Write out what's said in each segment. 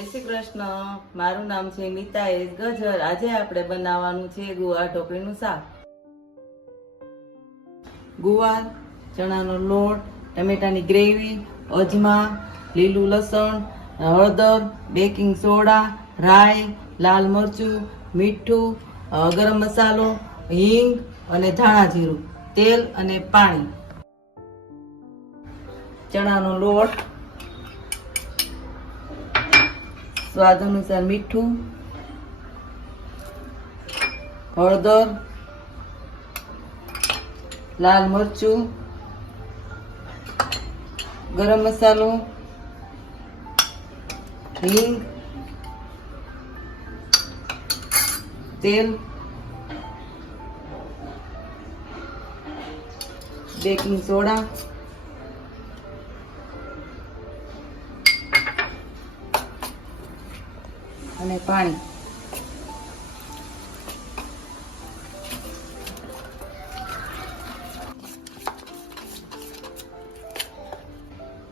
જય શ્રી કૃષ્ણ. મારું નામ છે નીતા એસ ગજર. આજે આપણે બનાવવાનું છે ગુવાર ઢોકળીનું શાક. ગુવાર, ચણાનો લોટ, ટમેટાની ગ્રેવી, અજમા, લીલું લસણ, હળદર, બેકિંગ સોડા, રાઈ, લાલ મરચું, મીઠું ગરમ મસાલો, હિંગ અને ધાણા જીરું, તેલ અને પાણી. ચણાનો લોટ સ્વાદ અનુસાર મીઠું હળદર લાલ મરચું ગરમ મસાલો હિંગ તેલ બેકિંગ સોડા અને પાણી.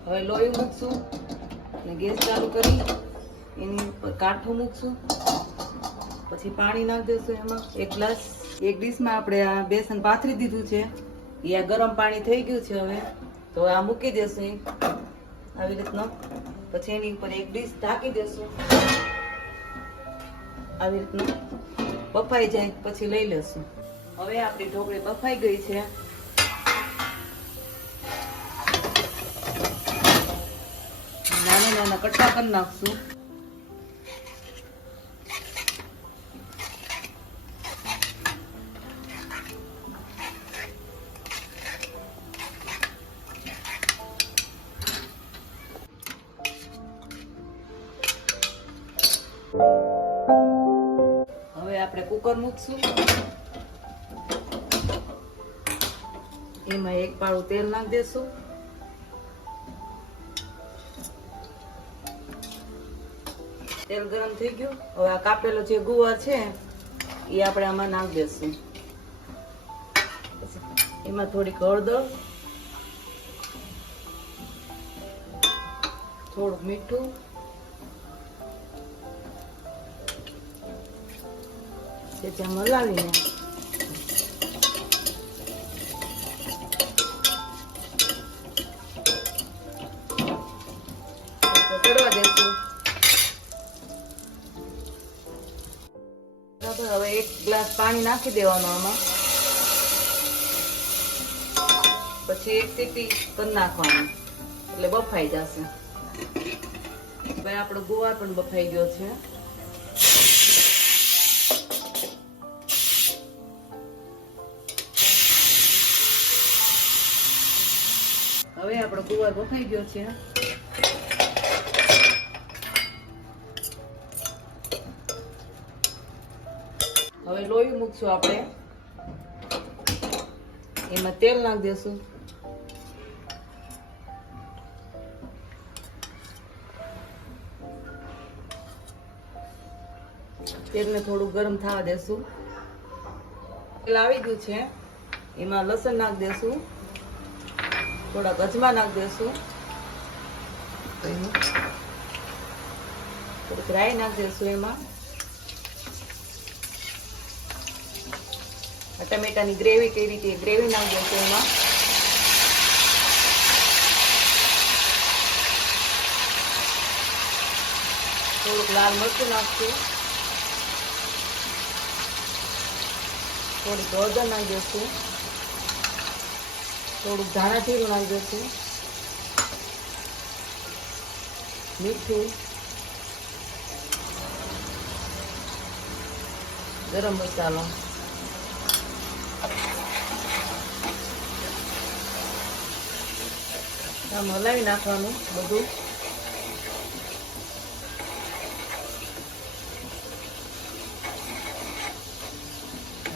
હવે લોહી મૂકશું અને ગેસ ચાલુ કરી. એની ઉપર કાઠું મૂકશું. પછી પાણી નાખી દઈશું એમાં. એક ગ્લાસ. એક ડીશમાં આપણે આ બેસન પાથરી દીધું છે. એ આ ગરમ પાણી થઈ ગયું છે હવે. તો આ મૂકી દેશું આવી રીતનો. પછી એની ઉપર એક ડીશ ઢાંકી દેશું. આવી રીતનું બફાઈ જાય, પછી લઈ લેશું હવે આપણી ઢોકળી બફાઈ ગઈ છે. નાના નાના કટકા કરી નાખશું. આપણે કુકર મૂકશું. એમાં એક પાળું તેલ નાખી દેશું. તેલ ગરમ થઈ ગયું. હવે આ કાપેલો જે ગુવાર છે, એ આપણે આમાં નાખી દેશું. એમાં થોડીક હળદર, થોડુંક મીઠું તે ત્યાં મલાવીને. ચડવા બરાબર હવે એક ગ્લાસ પાણી નાખી દેવાનું આમાં. પછી એક સીટી કરી નાખવાનું. એટલે બફાઈ જશે. હવે આપણો ગોવા પણ બફાઈ ગયો છે. આપણો ગુવાર બફાઈ ગયો છે. હવે લોહી મૂકશું આપણે. એમાં તેલ નાખી દેશું. તેલને થોડું ગરમ થવા દેશું. તેલ આવી ગયું છે. એમાં લસણ નાખી દેશું. થોડાક અજમા નાખી દેશું. થોડીક રાઈ નાખી દેશું એમાં. ટમેટાની ગ્રેવી કઈ રીતે, ગ્રેવી નાખી દેશું એમાં. થોડુંક લાલ મરચું નાખશું. થોડીક હળદર નાખી દેશું. થોડુંક ધાણા જીરું છે મીઠું. ગરમ મસાલો. આમ હલાવી નાખવાનું બધું.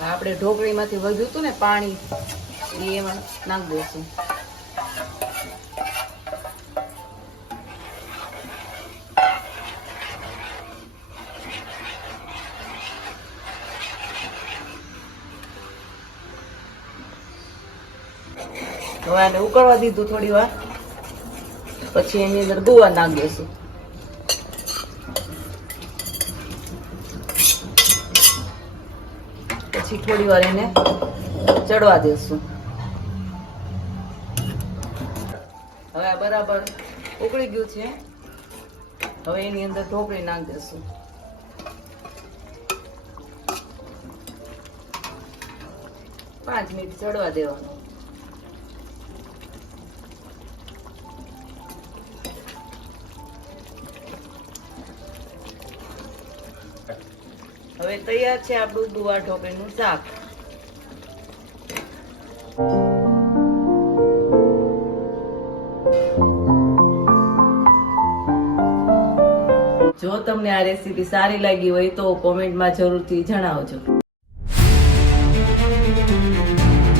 આપણે ઢોકળીમાંથી વધ્યું હતું ને પાણી. ఏమో నాకు తెలుసు આને ઉકળવા દીધું થોડી વાર પછી એની અંદર ગુવા નાખ દેશું પછી થોડી વાર એને ચડવા દેશું હવે આ બરાબર ઉકળી ગયું છે. હવે એની અંદર ઢોકળી નાખી દેશું. પાંચ મિનિટ ચડવા દેવાનું. હવે તૈયાર છે આપણું દુવા ઢોકળીનું શાક. જો તમને આ રેસીપી સારી લાગી હોય તો કોમેન્ટમાં જરૂરથી જણાવજો.